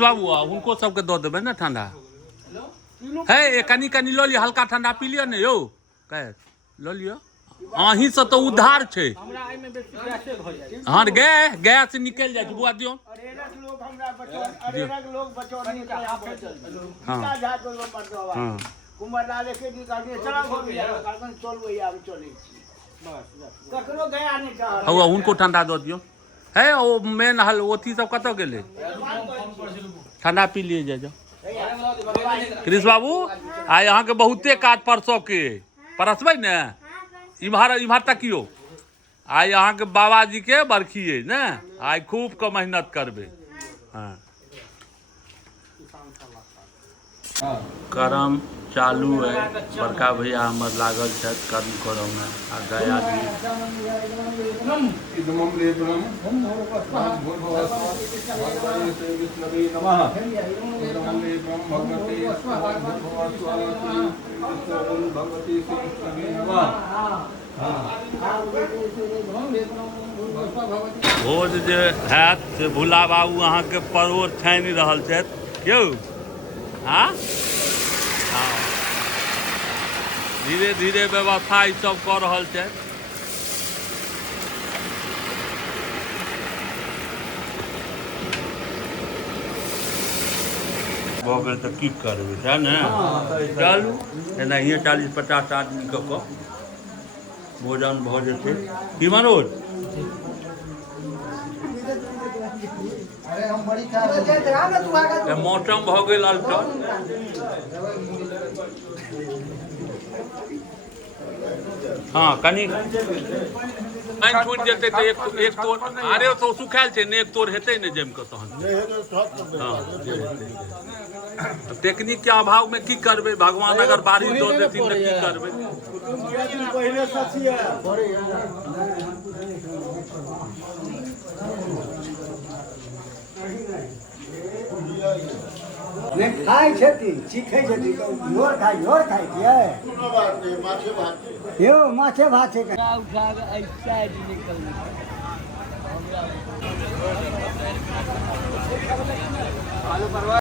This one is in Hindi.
बाबू उनको सबके दो देवे ना ठंडा है कनी कनी लो लियो हल्का ठंडा पी लियो ने यो कह लो लियो अहीं से तो उद्धार छे हाँ गैस से निकल जाए बुआ दियो हाँ उनको ठंडा दो दियो है वो मेन हल ओथी सब कत गए ठंडा पी लिए जाओ कृष्ण बाबू आ यहाँ के बहुते काज परसों के परसबे ने इम्हर इम्हर तकियो आई यहाँ के बाबा जी के बरखिए ने आई खूब के मेहनत करबे हाँ कर्म चालू है बड़का भैया हमर लागल है कर्म करो में आ गया भोज जे हैत से भोला बाबू अहाँ के परोर छानि रहल छथि यौ हाँ धीरे धीरे व्यवस्था ई सब कर रहल छै भऽ गेल तऽ की करबै सएह ने चलू एनाहिए 40-50 आदमी कऽ भोजन भऽ जेतै की मनोज मौसम भऽ गेल अल्टर हाँ कनी पानि छूटि जेतै तऽ एक तोड़ आरे तो सुखायल छै ने एक तोड़ हेतै ने जमि कऽ तहन हाँ टेक्निक के अभाव में की करबै भगवान अगर बारिश दऽ देथिन तऽ की करबै खाई सीखे योर खाई यो माछे भात है